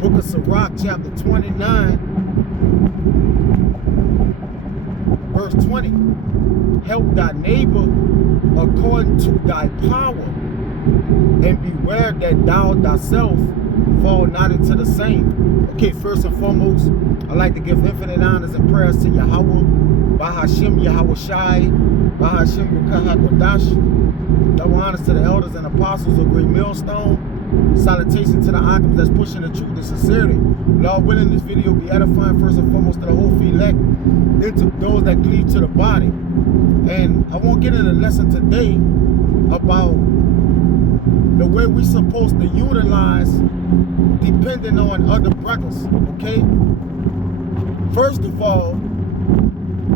Book of Sirach, chapter 29, verse 20. Help thy neighbor according to thy power, and beware that thou thyself fall not into the same. Okay, first and foremost, I'd like to give infinite honors and prayers to Yahweh, Bahashim Yahweh Shai, Bahashim Yukah HaKodash. Double honors to the elders and apostles of Great Millstone. Salutation to the Akim that's pushing the truth and sincerity. Lord willing, this video be edifying first and foremost to the whole elect, then to those that cleave to the body. And I won't get into the lesson today about the way we're supposed to utilize depending on other brothers, okay? First of all,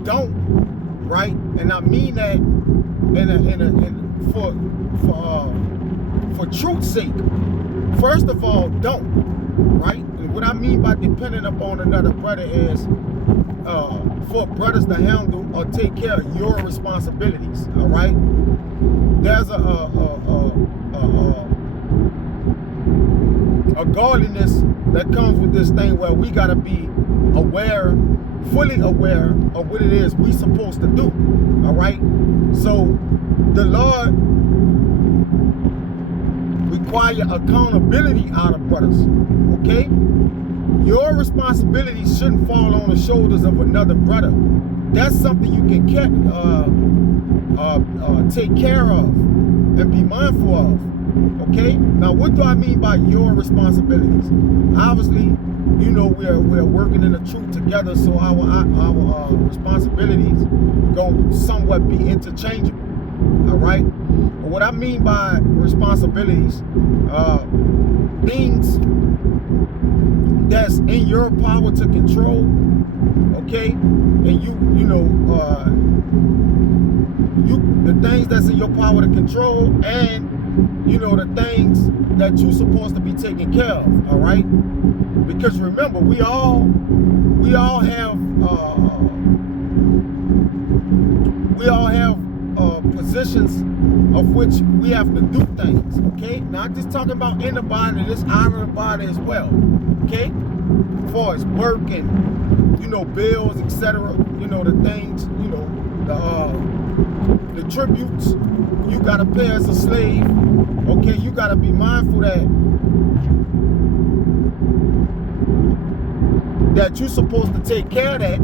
don't, right? And I mean that for truth's sake. First of all, don't, right? And what I mean by depending upon another brother is for brothers to handle or take care of your responsibilities, all right? There's a godliness that comes with this thing where we gotta be aware, fully aware of what it is we supposed to do, all right? So the Lord require accountability out of brothers, okay? Your responsibility shouldn't fall on the shoulders of another brother. That's something you can take care of and be mindful of, okay? Now, what do I mean by your responsibilities? Obviously, you know, we're working in the truth together, so our responsibilities gonna somewhat be interchangeable, all right? But what I mean by responsibilities, things that's in your power to control, okay? And the things that's in your power to control, and the things that you're supposed to be taking care of, all right? Because remember, we all have positions of which we have to do things, okay? Not just talking about in the body, this honor the body as well, okay? As far as work and bills, etc. The things, the tributes you gotta pay as a slave, okay? You gotta be mindful that you're supposed to take care of that,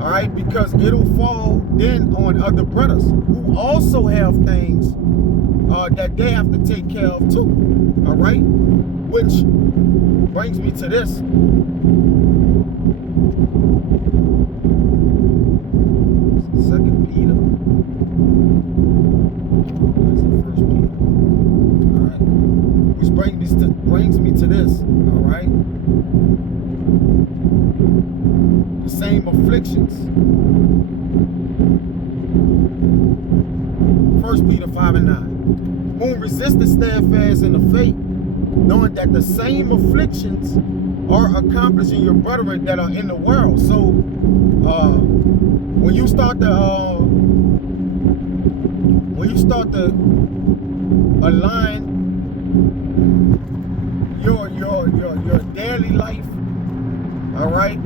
all right? Because it'll fall then on other brothers who also have things that they have to take care of too, all right? Which brings me to this. Second Peter. That's the First Peter. All right. Which brings me to this. All right. The same afflictions. 1 Peter 5:9. Whom resisted steadfast in the faith, knowing that the same afflictions are accomplishing your brethren that are in the world. So when you start to align your daily life, all right,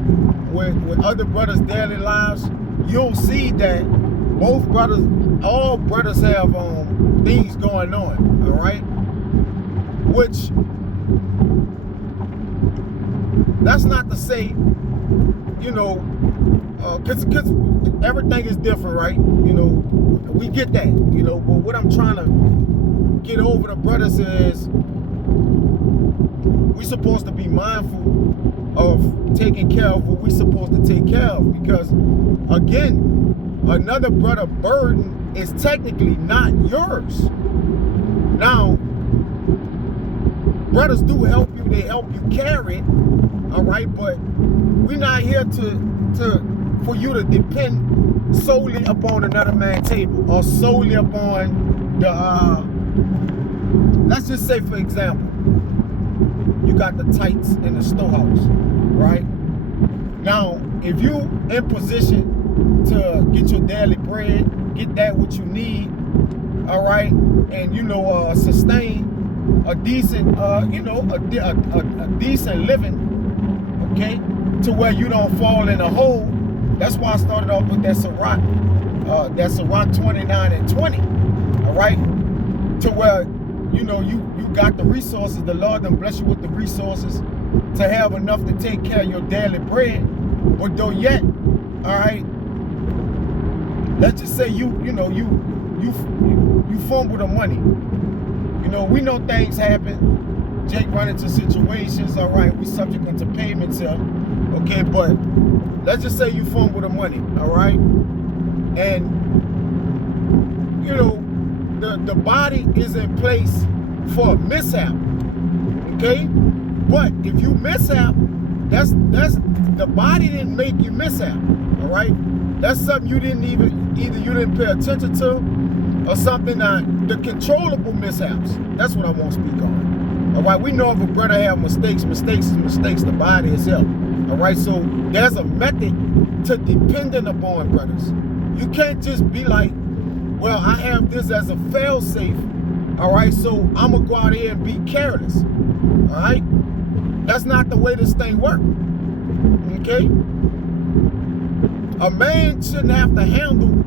with other brothers' daily lives, you'll see that all brothers have things going on, all right? Which, that's not to say, because everything is different, right? We get that, but what I'm trying to get over the brothers is we're supposed to be mindful of taking care of what we're supposed to take care of, because again, another brother burden is technically not yours. Now, brothers do help you, they help you carry it, all right, but we're not here for you to depend solely upon another man's table, or solely upon the let's just say, for example, you got the tights in the storehouse, right? Now, if you in position to get your daily bread, get that what you need, all right, and sustain a decent a decent living, okay? To where you don't fall in a hole. That's why I started off with that Sirach 29 and 20, all right? To where, you know, you got the resources. The Lord done bless you with the resources to have enough to take care of your daily bread. But though yet, all right, let's just say you fumble the money. You know, we know things happen. Jake run into situations, all right, we subject to payments here, okay, but let's just say you fumble the money, all right? And, you know, the body is in place for a mishap, okay? But if you mishap, that's the body didn't make you mishap, all right? That's something you didn't either you didn't pay attention to, or something the controllable mishaps. That's what I want to speak on. All right, we know if a brother have mistakes is mistakes, the body itself. All right, so there's a method to depending upon brothers. You can't just be like, well, I have this as a fail safe. All right, so I'm gonna go out here and be careless. All right, that's not the way this thing works. Okay, a man shouldn't have to handle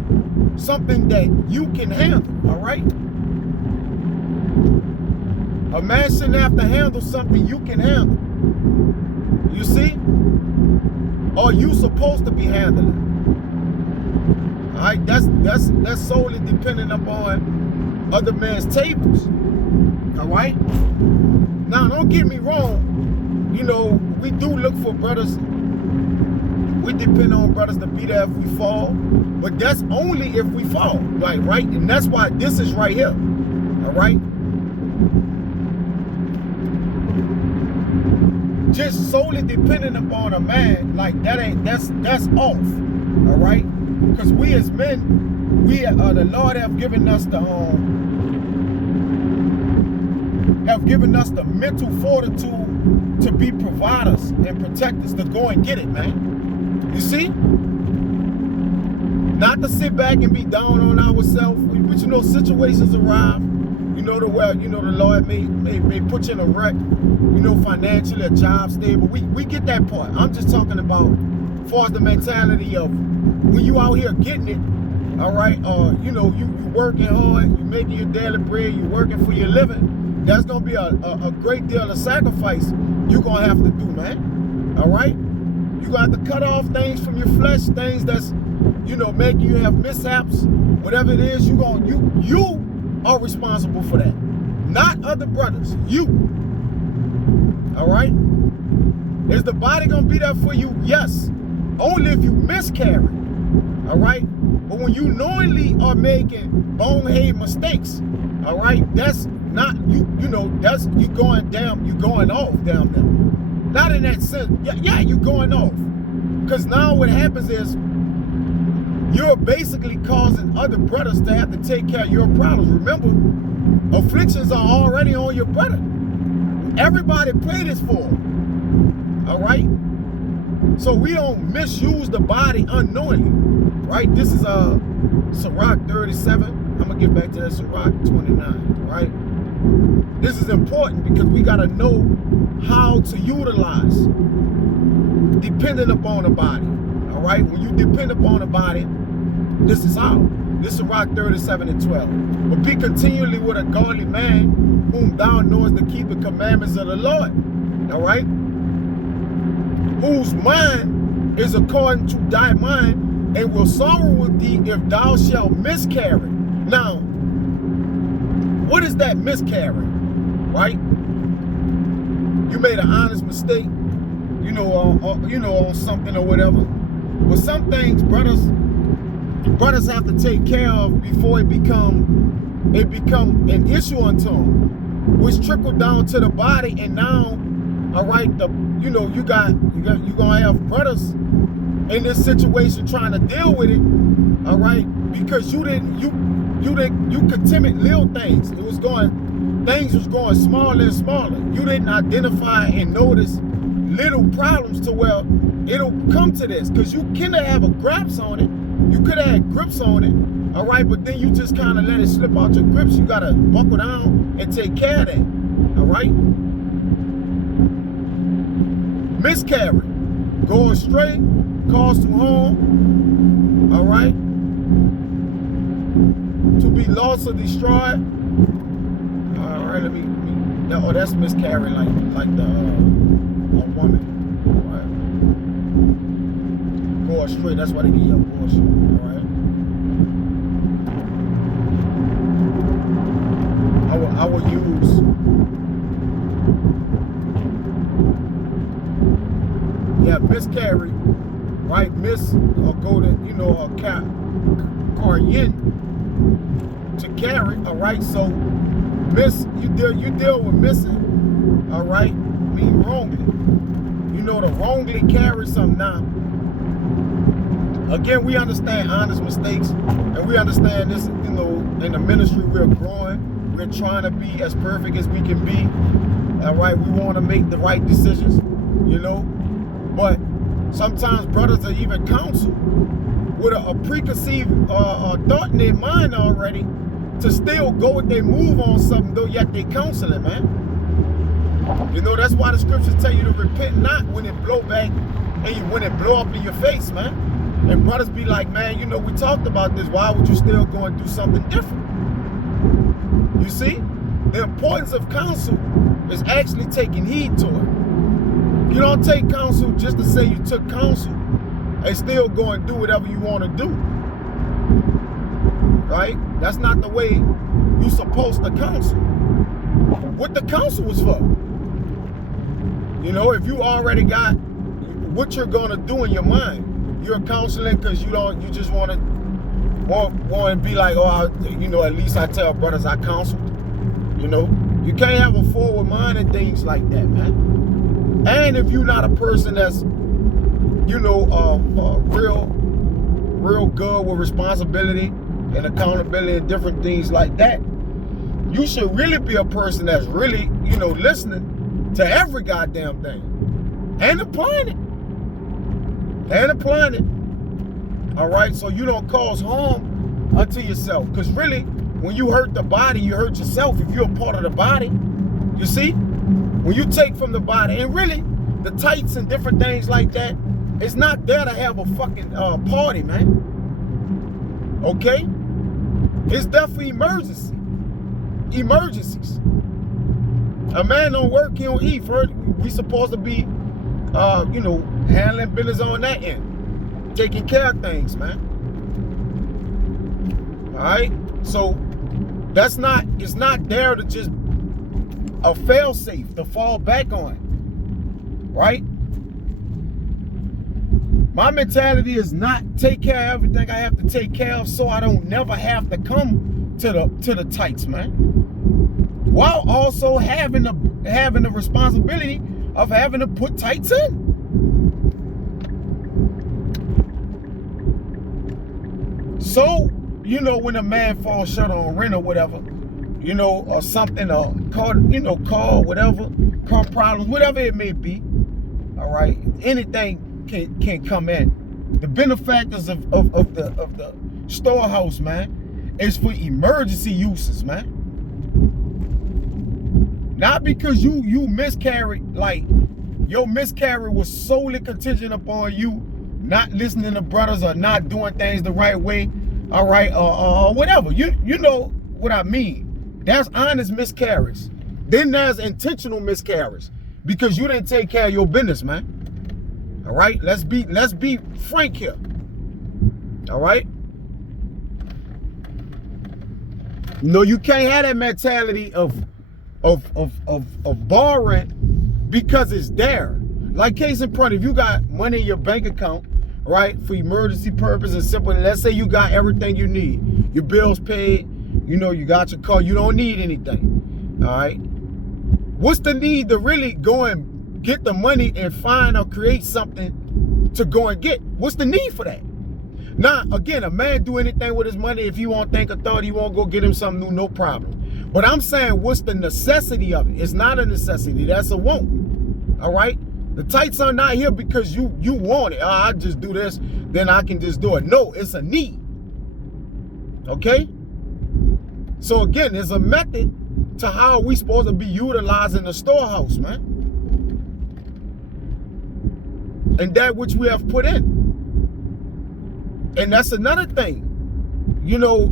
something that you can handle, all right? A man shouldn't have to handle something you can handle. You see? Or you supposed to be handling. All right, that's solely dependent upon other man's tables. All right? Now, don't get me wrong. You know, we do look for brothers. We depend on brothers to be there if we fall, but that's only if we fall, right? And that's why this is right here, all right? Just solely dependent upon a man, like that's off, all right? Because we as men, the Lord have given us the mental fortitude to be providers and protectors, to go and get it, man. You see? Not to sit back and be down on ourselves, but you know, situations arrive, you know, the Lord may put you in a wreck, you know, financially, a job stable. We get that part. I'm just talking about as far as the mentality of when you out here getting it, all right, you know, you working hard, you making your daily bread, you working for your living, there's gonna be a great deal of sacrifice you're gonna have to do, man. All right? You got to cut off things from your flesh, things that's, you know, making you have mishaps, whatever it is, you are responsible for that. Not other brothers, you. All right? Is the body gonna be there for you? Yes. Only if you miscarry. All right? But when you knowingly are making bonehead mistakes, all right, that's not you know, that's you going off down there. Not in that sense. Yeah, you're going off. Because now what happens is you're basically causing other brothers to have to take care of your problems. Remember, afflictions are already on your brother. Everybody pray this for him. All right? So we don't misuse the body unknowingly. Right? This is Sirach 37. I'm going to get back to that Sirach 29. Right? This is important because we got to know how to utilize depending upon the body. All right? When you depend upon the body, this is how. This is Sirach 37 and 12. But be continually with a godly man whom thou knowest to keep the commandments of the Lord. All right? Whose mind is according to thy mind, and will sorrow with thee if thou shalt miscarry. Now, what is that miscarry? Right? You made an honest mistake, you know, on something or whatever. But some things brothers have to take care of before it become an issue unto them, which trickle down to the body. And now, all right, you're gonna have brothers in this situation trying to deal with it, all right, because you contempt little things. Things was going smaller and smaller. You didn't identify and notice little problems to where it'll come to this, because you can have a grasp on it. You could have had grips on it, all right, but then you just kind of let it slip out your grips. You got to buckle down and take care of that, all right? Miscarry. Go astray, cause to harm, all right? To be lost or destroyed. All right, oh, that's miscarrying like the a woman, all right? Go astray, that's why they get you abortion, all right? I will use miscarry, right? Or go to, caryin to carry, all right? So you deal with missing, all right? Mean wrongly. You know, to wrongly carry something now. Again, we understand honest mistakes, and we understand this, in the ministry we're growing. We're trying to be as perfect as we can be, all right? We want to make the right decisions, but sometimes brothers are even counseled with a preconceived thought in their mind already to still go with their move on something, though yet they counseling, man. That's why the scriptures tell you to repent not when it blow back and when it blow up in your face, man. And brothers be like, man, we talked about this. Why would you still go and do something different? You see? The importance of counsel is actually taking heed to it. You don't take counsel just to say you took counsel and still go and do whatever you want to do. Right? That's not the way you're supposed to counsel. What the counsel was for. If you already got what you're going to do in your mind, you're counseling because you just want to be like, oh, at least I tell brothers I counseled. You can't have a forward mind and things like that, man. And if you're not a person that's, real good with responsibility and accountability and different things like that, you should really be a person that's really, listening to every goddamn thing and applying it. All right, so you don't cause harm unto yourself. Because really, when you hurt the body, you hurt yourself if you're a part of the body. You see? When you take from the body, and really, the tights and different things like that, it's not there to have a fucking party, man. Okay? It's there for emergencies. A man don't work, he don't eat. We supposed to be, handling business on that end. Taking care of things, man. All right? So, it's not there to just a fail-safe to fall back on. Right? My mentality is not take care of everything I have to take care of so I don't never have to come to the tights, man. While also having the responsibility of having to put tights in. So, when a man falls short on rent or whatever, or something, or car, whatever, car problems, whatever it may be, all right, anything can come in. The benefactors of the storehouse, man, is for emergency uses, man. Not because you miscarried, like your miscarriage was solely contingent upon you not listening to brothers or not doing things the right way, all right, or whatever. You know what I mean. That's honest miscarriage. Then there's intentional miscarriage because you didn't take care of your business, man. All right, let's be frank here. All right. You can't have that mentality of borrowing because it's there. Like case in point, if you got money in your bank account, right, for emergency purpose and simple, let's say you got everything you need, your bills paid, you got your car, you don't need anything. All right. What's the need to really go and get the money and find or create something to go and get? What's the need for that? Now, again, a man do anything with his money. If he won't think or thought, he won't go get him something new, no problem. But I'm saying, what's the necessity of it? It's not a necessity. That's a want. All right? The tights are not here because you want it. I just do this, then I can just do it. No, it's a need. Okay? So again, there's a method to how we supposed to be utilizing the storehouse, man. and that which we have put in. And that's another thing. You know,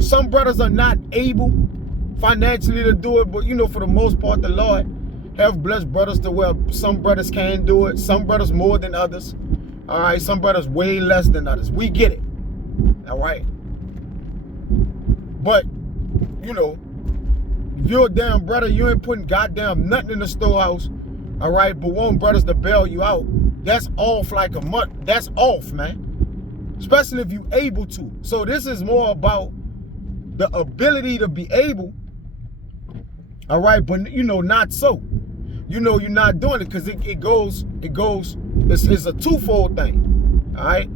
some brothers are not able financially to do it, but you know, for the most part, the Lord have blessed brothers to where some brothers can do it, some brothers more than others. All right, some brothers way less than others. We get it. All right. But, you know, if you're a damn brother, you ain't putting goddamn nothing in the storehouse, all right, but want brothers to bail you out, that's off like a month. That's off, man. Especially if you're able to. So this is more about the ability to be able, all right, but, you know, not so. You know, you're not doing it because it's a twofold thing, all right?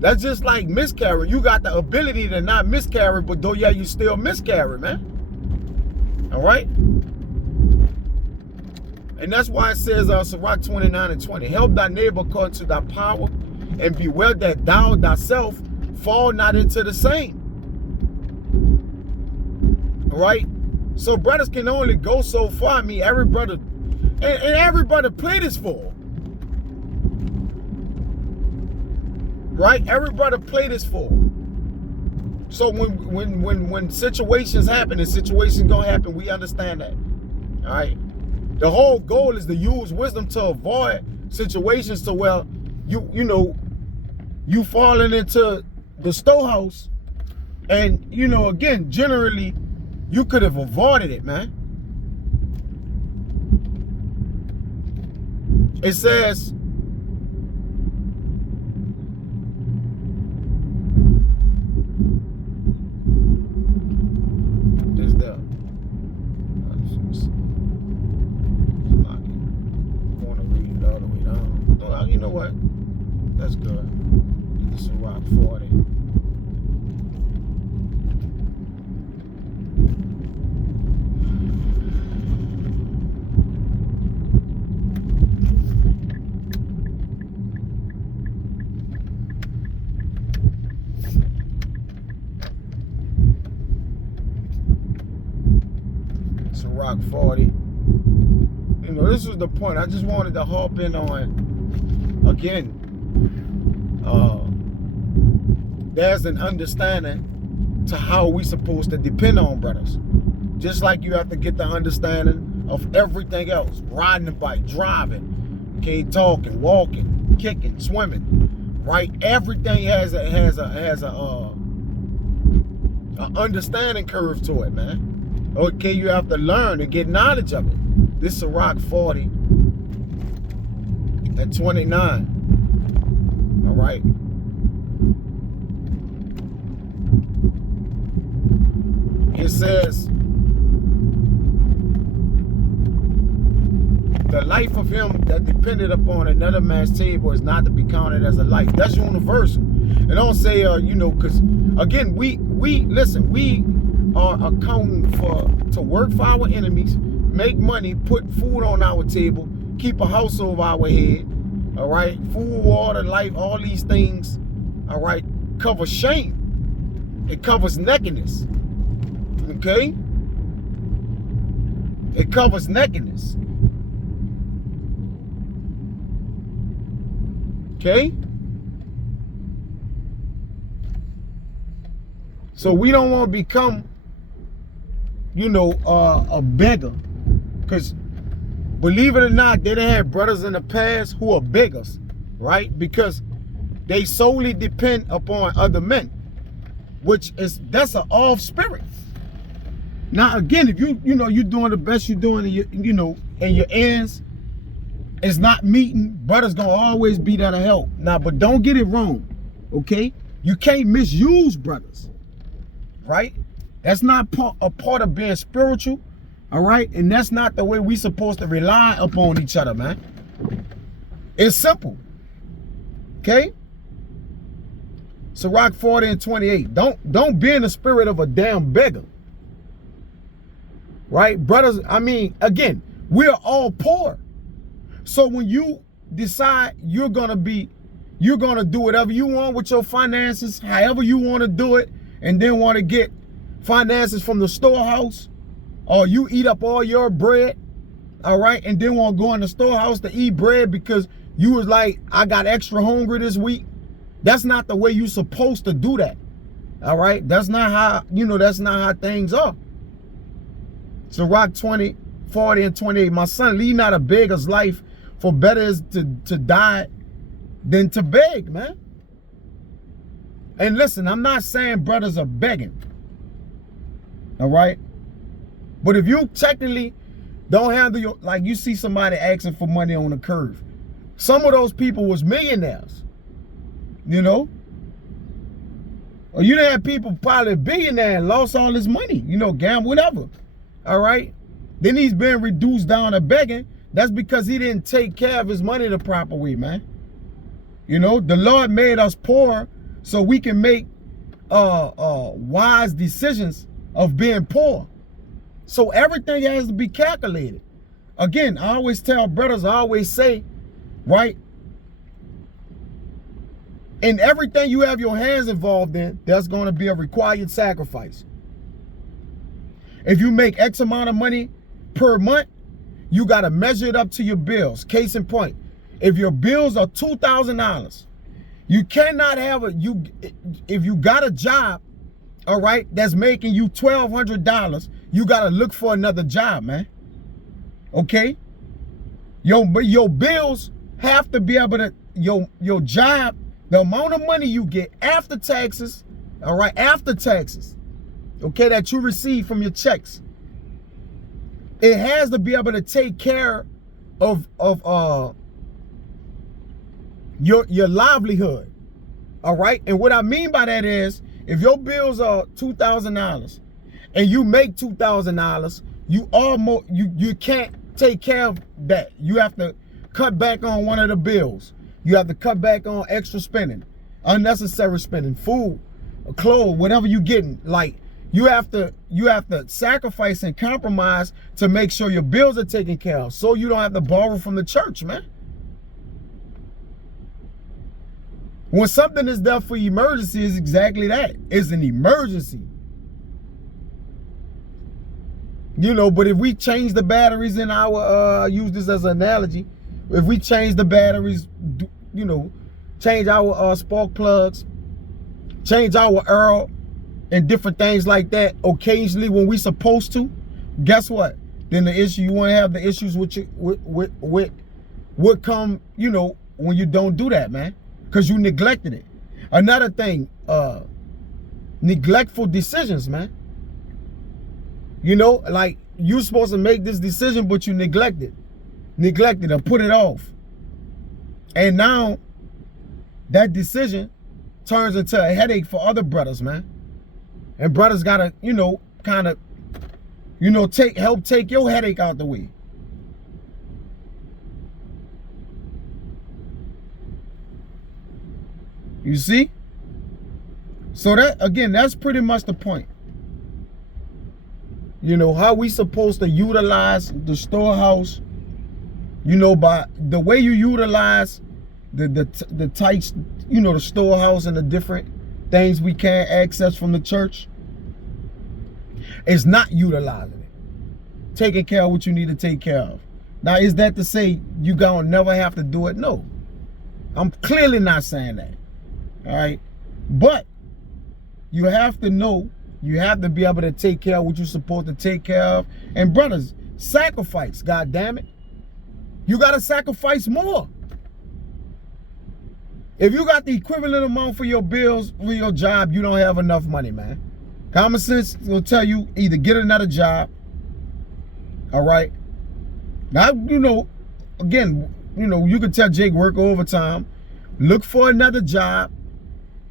That's just like miscarry. You got the ability to not miscarry, but though, yeah, you still miscarry, man. All right? And that's why it says, Sirach 29:20, help thy neighbor according to thy power, and beware that thou thyself fall not into the same. All right? So brothers can only go so far. I mean, every brother, and every brother play this for. Right? Every brother play this for. So when situations happen, and situations gonna happen, we understand that. All right. The whole goal is to use wisdom to avoid situations to where you know you falling into the storehouse, and you know, again, generally you could have avoided it, man. It says, is there? I want to read it all the way down. No, you know what? That's good. This is Rock 40. Rock 40. You know, this was the point. I just wanted to hop in on, again, there's an understanding to how we supposed to depend on brothers. Just like you have to get the understanding of everything else. Riding a bike, driving, okay, talking, walking, kicking, swimming, right? Everything has a understanding curve to it, man. Okay, you have to learn and get knowledge of it. This is Rock 40 at 29. All right. It says, the life of him that depended upon another man's table is not to be counted as a life. That's universal. And don't say, you know, because again, we listen, we are accounting to work for our enemies, make money, put food on our table, keep a house over our head, all right? Food, water, life, all these things, all right, cover shame. It covers nakedness, okay? It covers nakedness, okay? So we don't want to become, you know, a beggar, because believe it or not, they done had brothers in the past who are beggars, right? Because they solely depend upon other men, that's an off spirit. Now again, if you know you're doing the best you're doing, and you know, and your ends is not meeting, brothers gonna always be there to help. Now, but don't get it wrong, okay? You can't misuse brothers, right? That's not a part of being spiritual, all right? And that's not the way we supposed to rely upon each other, man. It's simple, okay? So Rock 40 and 28. Don't be in the spirit of a damn beggar, right? Brothers, I mean, again, we're all poor. So when you decide you're gonna do whatever you want with your finances, however you want to do it, and then want to get finances from the storehouse, or you eat up all your bread, all right, and then want to go in the storehouse to eat bread because you was like, I got extra hungry this week. That's not the way you supposed to do that. All right, that's not how, that's not how things are. So Rock 20, 40, and 28. My son, lead not a beggar's life, for better is to die than to beg, man. And listen, I'm not saying brothers are begging. All right? But if you technically don't handle your, like you see somebody asking for money on the curve. Some of those people was millionaires. Or you didn't have people probably billionaire and lost all his money, gamble, whatever. All right? Then he's been reduced down to begging. That's because he didn't take care of his money the proper way, man. The Lord made us poor so we can make wise decisions of being poor. So everything has to be calculated. Again, I always tell brothers, I always say, right? In everything you have your hands involved in, there's going to be a required sacrifice. If you make X amount of money per month, you got to measure it up to your bills. Case in point, if your bills are $2,000, you cannot have if you got a job, all right, that's making you $1,200, you got to look for another job, man. Okay? Your bills have to be able to, your job, the amount of money you get after taxes, all right, after taxes, okay, that you receive from your checks, it has to be able to take care of your livelihood. All right. And what I mean by that is, if your bills are $2,000 and you make $2,000, you can't take care of that. You have to cut back on one of the bills. You have to cut back on extra spending, unnecessary spending, food, clothes, whatever you're getting. Like, you have to sacrifice and compromise to make sure your bills are taken care of, so you don't have to borrow from the church, man. When something is there for emergency, is exactly that. It's an emergency. But if we change the batteries in our, use this as an analogy, if we change the batteries, change our spark plugs, change our oil, and different things like that occasionally when we supposed to, guess what? Then the issue, you want to have the issues with what come, when you don't do that, man, because you neglected it. Another thing, neglectful decisions, man. Like you're supposed to make this decision, but you neglected or put it off. And now that decision turns into a headache for other brothers, man. And brothers gotta, kind of, help take your headache out the way. You see? So that, again, that's pretty much the point. How we supposed to utilize the storehouse, by the way you utilize the types, the storehouse and the different things we can't access from the church, is not utilizing it. Taking care of what you need to take care of. Now, is that to say you gonna never have to do it? No. I'm clearly not saying that. All right. But you have to know, you have to be able to take care of what you're supposed to take care of. And brothers, sacrifice, God damn it. You got to sacrifice more. If you got the equivalent amount for your bills, for your job, you don't have enough money, man. Common sense will tell you either get another job. All right. Now, again, you can tell Jake work overtime. Look for another job.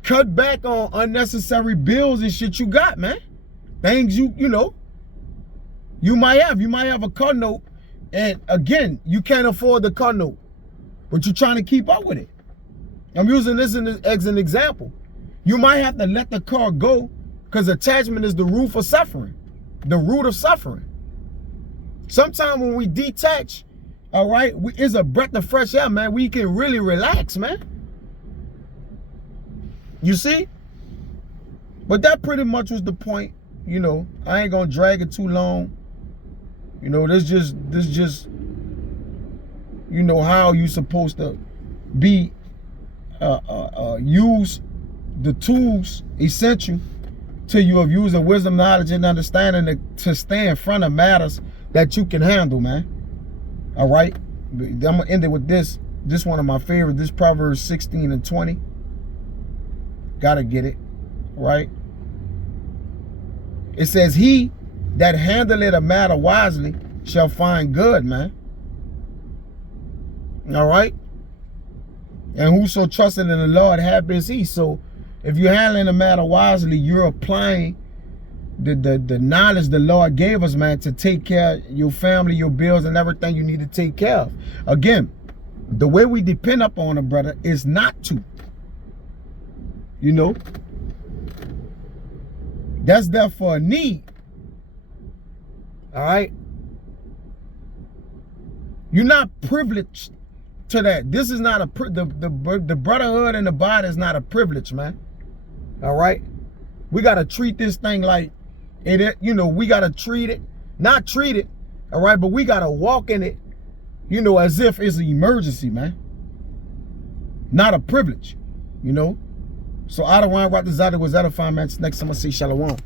Cut back on unnecessary bills and shit you got, man. Things you might have. You might have a car note. And again, you can't afford the car note, but you're trying to keep up with it. I'm using this as an example. You might have to let the car go because attachment is the root of suffering. The root of suffering. Sometimes when we detach, all right, it's a breath of fresh air, man. We can really relax, man. You see? But that pretty much was the point. I ain't gonna drag it too long. This just you know, how you supposed to be, use the tools essential to you of using wisdom, knowledge, and understanding to stay in front of matters that you can handle, man. All right? I'm going to end it with this. This one of my favorites. This Proverbs 16 and 20. Gotta get it, right? It says, he that handleth a matter wisely shall find good, man. All right? And whoso trusted in the Lord, happy is he. So if you're handling the matter wisely, you're applying the knowledge the Lord gave us, man, to take care of your family, your bills, and everything you need to take care of. Again, the way we depend upon a brother is not to. You know? That's there for a need. All right? You're not privileged to that. This is not the brotherhood and the body is not a privilege, man. All right? We got to treat this thing like it, you know, we got to treat it, not treat it, all right, but we got to walk in it, you know, as if it's an emergency, man. Not a privilege, you know. So I don't want to write this out. It was edifying, man. Next time I say shalom.